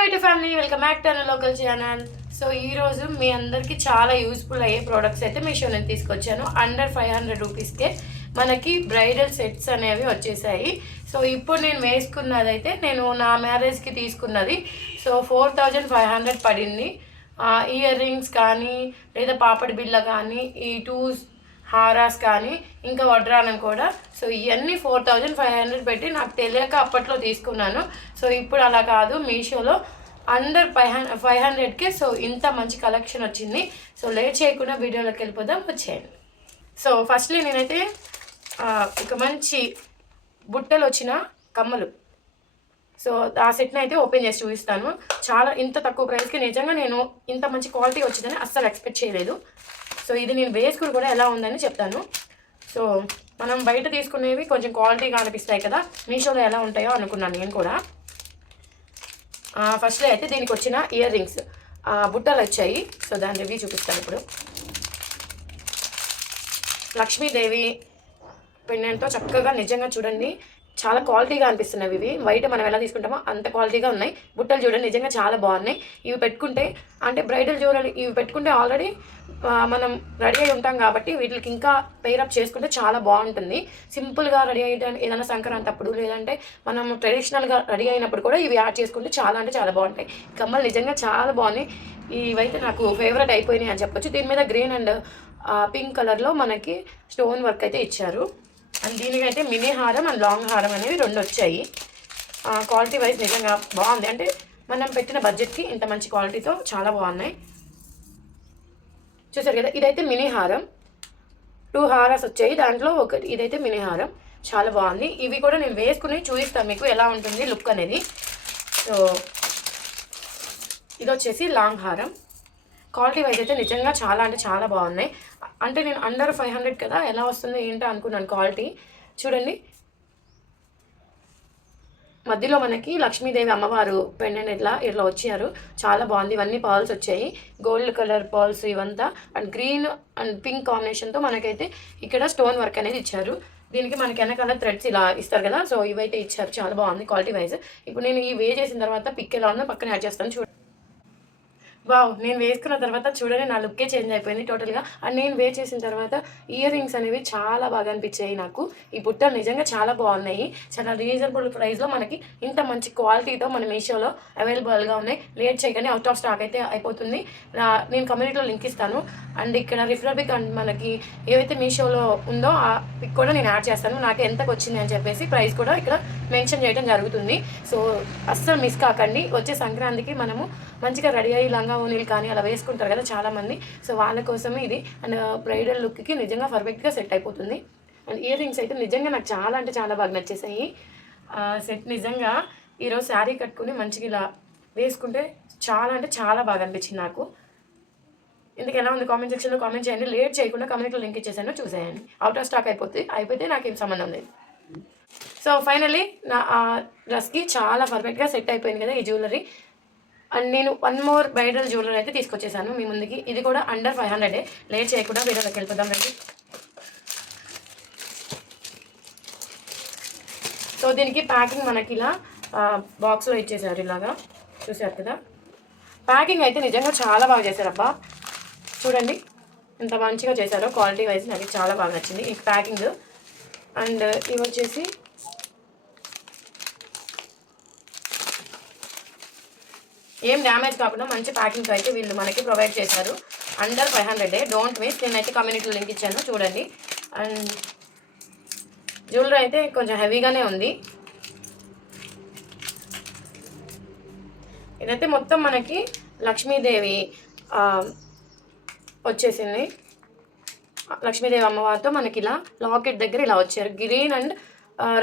My to family, welcome back to local channel. So ఈరోజు మీ అందరికీ చాలా యూస్ఫుల్ అయ్యే ప్రోడక్ట్స్ అయితే మీషో నేను తీసుకొచ్చాను. అండర్ 500 రూపీస్కే మనకి బ్రైడల్ సెట్స్ అనేవి వచ్చేసాయి. సో ఇప్పుడు నేను వేసుకున్నదైతే నేను నా మ్యారేజ్కి తీసుకున్నది. సో 4500 పడింది. ఇయర్ రింగ్స్ కానీ లేదా పాపడి బిళ్ళ కానీ ఈ హారాస్ కానీ ఇంకా వడ్రానం కూడా. సో ఇవన్నీ 4500 పెట్టి నాకు తెలియక అప్పట్లో తీసుకున్నాను. సో ఇప్పుడు అలా కాదు, మీషోలో అండర్ 500కే సో ఇంత మంచి కలెక్షన్ వచ్చింది. సో లేట్ చేయకుండా వీడియోలోకి వెళ్ళిపోదాం, వచ్చేయండి. సో ఫస్ట్లీ నేనైతే ఒక మంచి బుట్టలు వచ్చిన కమ్మలు, సో ఆ సెట్ని అయితే ఓపెన్ చేసి చూపిస్తాను. చాలా ఇంత తక్కువ ప్రైస్కి నిజంగా నేను ఇంత మంచి క్వాలిటీ వచ్చిందని అస్సలు ఎక్స్పెక్ట్ చేయలేదు. సో ఇది నేను వేసుకుని కూడా ఎలా ఉందని చెప్తాను. సో మనం బయట తీసుకునేవి కొంచెం క్వాలిటీగా అనిపిస్తాయి కదా, మీషోలో ఎలా ఉంటాయో అనుకున్నాను నేను కూడా. ఫస్ట్లో అయితే దీనికి వచ్చిన ఇయర్ రింగ్స్ బుట్టలు వచ్చాయి. సో దాని రివ్యూ చూపిస్తాను ఇప్పుడు. లక్ష్మీదేవి పెండెంట్తో చక్కగా నిజంగా చూడండి, చాలా క్వాలిటీగా అనిపిస్తున్నాయి. ఇవి బయట మనం ఎలా తీసుకుంటామో అంత క్వాలిటీగా ఉన్నాయి. బుట్టలు చూడండి నిజంగా చాలా బాగున్నాయి. ఇవి పెట్టుకుంటే అంటే బ్రైడల్ జ్యువెలరీ ఇవి పెట్టుకుంటే ఆల్రెడీ మనం రెడీ అయి ఉంటాం కాబట్టి వీటికి ఇంకా పెయిరప్ చేసుకుంటే చాలా బాగుంటుంది. సింపుల్గా రెడీ అయ్యడానికి ఏదైనా సంక్రాంతి అప్పుడు లేదంటే మనం ట్రెడిషనల్గా రెడీ అయినప్పుడు కూడా ఇవి యాడ్ చేసుకుంటే చాలా అంటే చాలా బాగుంటాయి. కమ్మలు నిజంగా చాలా బాగున్నాయి. ఇవైతే నాకు ఫేవరెట్ అయిపోయినాయి అని చెప్పొచ్చు. దీని మీద గ్రీన్ అండ్ పింక్ కలర్లో మనకి స్టోన్ వర్క్ అయితే ఇచ్చారు. అండ్ దీనికైతే మినీ హారం అండ్ లాంగ్ హారం అనేవి రెండు వచ్చాయి. క్వాలిటీ వైజ్ నిజంగా బాగుంది. అంటే మనం పెట్టిన బడ్జెట్కి ఇంత మంచి క్వాలిటీతో చాలా బాగున్నాయి. చూసారు కదా, ఇదైతే మినీ హారం. 2 హారాస్ వచ్చాయి, దాంట్లో ఒకటి ఇదైతే మినీ హారం. చాలా బాగుంది. ఇవి కూడా నేను వేసుకుని చూపిస్తాను మీకు ఎలా ఉంటుంది లుక్ అనేది. సో ఇది వచ్చేసి లాంగ్ హారం. క్వాలిటీ వైజ్ అయితే నిజంగా చాలా అంటే చాలా బాగున్నాయి. అంటే నేను అండర్ 500 కదా, ఎలా వస్తుందో ఏంటో అనుకున్నాను. క్వాలిటీ చూడండి, మధ్యలో మనకి లక్ష్మీదేవి అమ్మవారు పెండెంట్ ఇట్లా వచ్చారు. చాలా బాగుంది. ఇవన్నీ పర్ల్స్ వచ్చాయి, గోల్డ్ కలర్ పర్ల్స్ ఇవంతా. అండ్ గ్రీన్ అండ్ పింక్ కాంబినేషన్తో మనకైతే ఇక్కడ స్టోన్ వర్క్ అనేది ఇచ్చారు. దీనికి మనకి వెనకాల థ్రెడ్స్ ఇలా ఇస్తారు కదా, సో ఇవైతే ఇచ్చారు. చాలా బాగుంది క్వాలిటీ వైజ్. ఇప్పుడు నేను ఈ వే చేసిన తర్వాత పిక్ ఎలా ఉందో పక్కన యాడ్ చేస్తాను చూడండి. వావ్, నేను వేసుకున్న తర్వాత చూడండి నా లుక్కే చేంజ్ అయిపోయింది టోటల్గా. అండ్ నేను వేర్ చేసిన తర్వాత ఇయర్ రింగ్స్ అనేవి చాలా బాగా అనిపించాయి నాకు. ఈ బుట్టలు నిజంగా చాలా బాగున్నాయి. చాలా రీజనబుల్ ప్రైస్లో మనకి ఇంత మంచి క్వాలిటీతో మన మీషోలో అవైలబుల్గా ఉన్నాయి. లేట్ చేయగానే అవుట్ ఆఫ్ స్టాక్ అయితే అయిపోతుంది. నేను కమ్యూనిటీలో లింక్ ఇస్తాను. అండ్ ఇక్కడ రిఫరల్ పిక్ అండ్ మనకి ఏవైతే మీషోలో ఉందో ఆ పిక్ కూడా నేను యాడ్ చేస్తాను. నాకు ఎంతకు వచ్చింది అని చెప్పేసి ప్రైస్ కూడా ఇక్కడ మెన్షన్ చేయడం జరుగుతుంది. సో అస్సలు మిస్ కాకండి. వచ్చే సంక్రాంతికి మనము మంచిగా రెడీ అయ్యి లంగా ఓనీలు కానీ అలా వేసుకుంటారు కదా చాలామంది. సో వాళ్ళ కోసమే ఇది. అండ్ బ్రైడల్ లుక్కి నిజంగా పర్ఫెక్ట్గా సెట్ అయిపోతుంది. అండ్ ఇయర్ రింగ్స్ అయితే నిజంగా నాకు చాలా అంటే చాలా బాగా నచ్చేసాయి. సెట్ నిజంగా ఈరోజు శారీ కట్టుకుని మంచిగా ఇలా వేసుకుంటే చాలా అంటే చాలా బాగా అనిపించింది నాకు. ఇందుకు ఎలా ఉంది కామెంట్ సెక్షన్లో కామెంట్ చేయండి. లేట్ చేయకుండా కమ్యూనిటీలో లింక్ ఇచ్చేసాను, చూసేయండి. అవుట్ ఆఫ్ స్టాక్ అయిపోతే నాకేం సంబంధం లేదు. సో ఫైనల్లీ నా డ్రెస్కి చాలా పర్ఫెక్ట్గా సెట్ అయిపోయింది కదా ఈ జ్యువెలరీ. అండ్ నేను 1 మోర్ బ్రైడల్ జ్యువెలరీ అయితే తీసుకొచ్చేసాను మీ ముందుకి. ఇది కూడా అండర్ 500. లేట్ చేయకుండా వీడియోలోకి వెళ్ళిపోదాం రండి. సో దీనికి ప్యాకింగ్ మనకి ఇలా బాక్స్లో ఇచ్చేసారు. ఇలాగా చూసారు కదా, ప్యాకింగ్ అయితే నిజంగా చాలా బాగా చేశారు. అబ్బా చూడండి ఎంత మంచిగా చేశారో. క్వాలిటీ వైజ్ నాకు చాలా బాగా నచ్చింది ఈ ప్యాకింగ్. అండ్ ఇవి వచ్చేసి ఏం డ్యామేజ్ కాకుండా మంచి ప్యాకింగ్ అయితే వీళ్ళు మనకి ప్రొవైడ్ చేశారు. అండర్ 500. Don't miss. నేనైతే కమ్యూనిటీలో లింక్ ఇచ్చాను చూడండి. అండ్ జ్యువెలరీ అయితే కొంచెం హెవీగానే ఉంది. ఇదైతే మొత్తం మనకి లక్ష్మీదేవి వచ్చేసింది. లక్ష్మీదేవి అమ్మవారితో మనకి ఇలా లాకెట్ దగ్గర ఇలా వచ్చారు. గ్రీన్ అండ్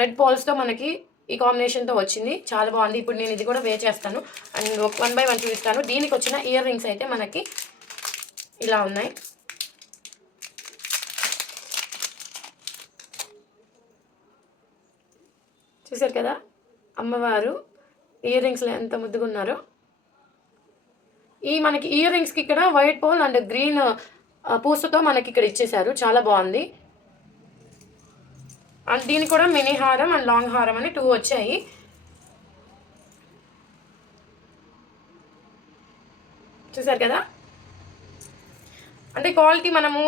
రెడ్ పాల్స్తో మనకి ఈ కాంబినేషన్తో వచ్చింది. చాలా బాగుంది. ఇప్పుడు నేను ఇది కూడా వేర్ చేస్తాను అండ్ 1 బై 1 చూపిస్తాను. దీనికి వచ్చిన ఇయర్ రింగ్స్ అయితే మనకి ఇలా ఉన్నాయి. చూసారు కదా అమ్మవారు ఇయర్ రింగ్స్లో ఎంత ముద్దుగా ఉన్నారో. ఈ మనకి ఇయర్ రింగ్స్కి ఇక్కడ వైట్ పోల్ అండ్ గ్రీన్ పూసతో మనకి ఇక్కడ ఇచ్చేసారు. చాలా బాగుంది. అండ్ దీనికి కూడా మినీ హారం అండ్ లాంగ్ హారం అని 2 వచ్చాయి. చూసారు కదా. అంటే క్వాలిటీ మనము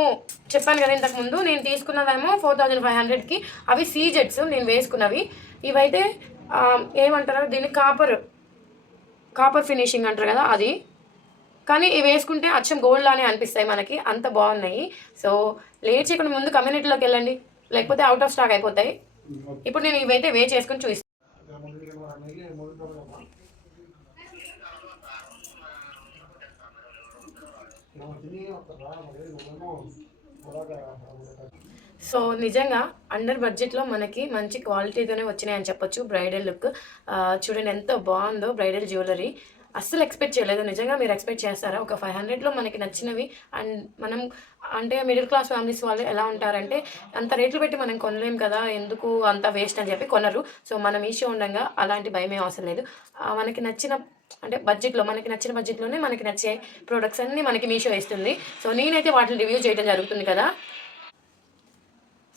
చెప్పాను కదా ఇంతకుముందు, నేను తీసుకున్నదేమో 4500కి. అవి సీజెట్స్ నేను వేసుకున్నవి. ఇవైతే ఏమంటారు దీన్ని, కాపర్ ఫినిషింగ్ అంటారు కదా అది. కానీ ఇవి వేసుకుంటే అచ్చం గోల్డ్ లానే అనిపిస్తాయి మనకి, అంత బాగున్నాయి. సో లేట్ చేయకుండా ముందు కమ్యూనిటీలోకి వెళ్ళండి, లేకపోతే అవుట్ ఆఫ్ స్టాక్ అయిపోతాయి. ఇప్పుడు నేను ఇవైతే చేసుకొని చూపిస్తాను. సో నిజంగా అండర్ బడ్జెట్లో మనకి మంచి క్వాలిటీతోనే వచ్చినాయని చెప్పొచ్చు. బ్రైడల్ లుక్ చూడండి ఎంత బాగుందో, బ్రైడల్ జ్యువెలరీ. అస్సలు ఎక్స్పెక్ట్ చేయలేదు. నిజంగా మీరు ఎక్స్పెక్ట్ చేస్తారా? ఒక 500లో మనకి నచ్చినవి. అండ్ మనం అంటే మిడిల్ క్లాస్ ఫ్యామిలీస్ వాళ్ళు ఎలా ఉంటారంటే, అంత రేట్లు పెట్టి మనం కొనలేం కదా, ఎందుకు అంత వేస్ట్ అని చెప్పి కొనరు. సో మనం మీషో ఉండగా అలాంటి భయమే అవసరం లేదు. మనకి నచ్చిన అంటే బడ్జెట్లో, మనకి నచ్చిన బడ్జెట్లోనే మనకి నచ్చే ప్రోడక్ట్స్ అన్నీ మనకి మీషో ఇస్తుంది. సో నేనైతే వాటిని రివ్యూ చేయడం జరుగుతుంది కదా.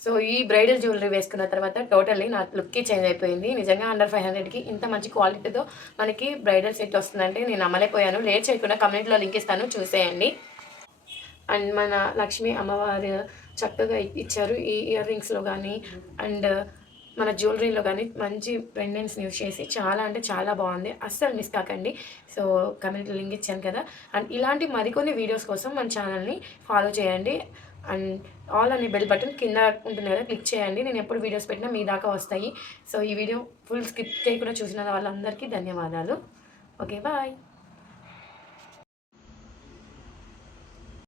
సో ఈ బ్రైడల్ జ్యువెలరీ వేసుకున్న తర్వాత టోటల్లీ నా లుక్కి చేంజ్ అయిపోయింది. నిజంగా అండర్ 500కి ఇంత మంచి క్వాలిటీతో మనకి బ్రైడల్ సెట్ వస్తుందంటే నేను నమ్మలేకపోయాను. లేట్ చేయకుండా కమ్యూనిటీలో లింక్ ఇస్తాను, చూసేయండి. అండ్ మన లక్ష్మీ అమ్మవారు చక్కగా ఇచ్చారు. ఈ ఇయర్ రింగ్స్లో కానీ అండ్ మన జ్యువెలరీలో కానీ మంచి పెండెంట్స్ని యూజ్ చేసి చాలా అంటే చాలా బాగుంది. అస్సలు మిస్ కాకండి. సో కమ్యూనిటీ లింక్ ఇచ్చాను కదా. అండ్ ఇలాంటి మరికొన్ని వీడియోస్ కోసం మన ఛానల్ని ఫాలో చేయండి. అండ్ ఆల్ అనే బెల్ బటన్ కింద ఉంటుంది కదా, క్లిక్ చేయండి. నేను ఎప్పుడు వీడియోస్ పెట్టినా మీ దాకా వస్తాయి. సో ఈ వీడియో ఫుల్ స్కిప్ చేయకుండా చూసిన వాళ్ళందరికీ ధన్యవాదాలు. Okay, bye.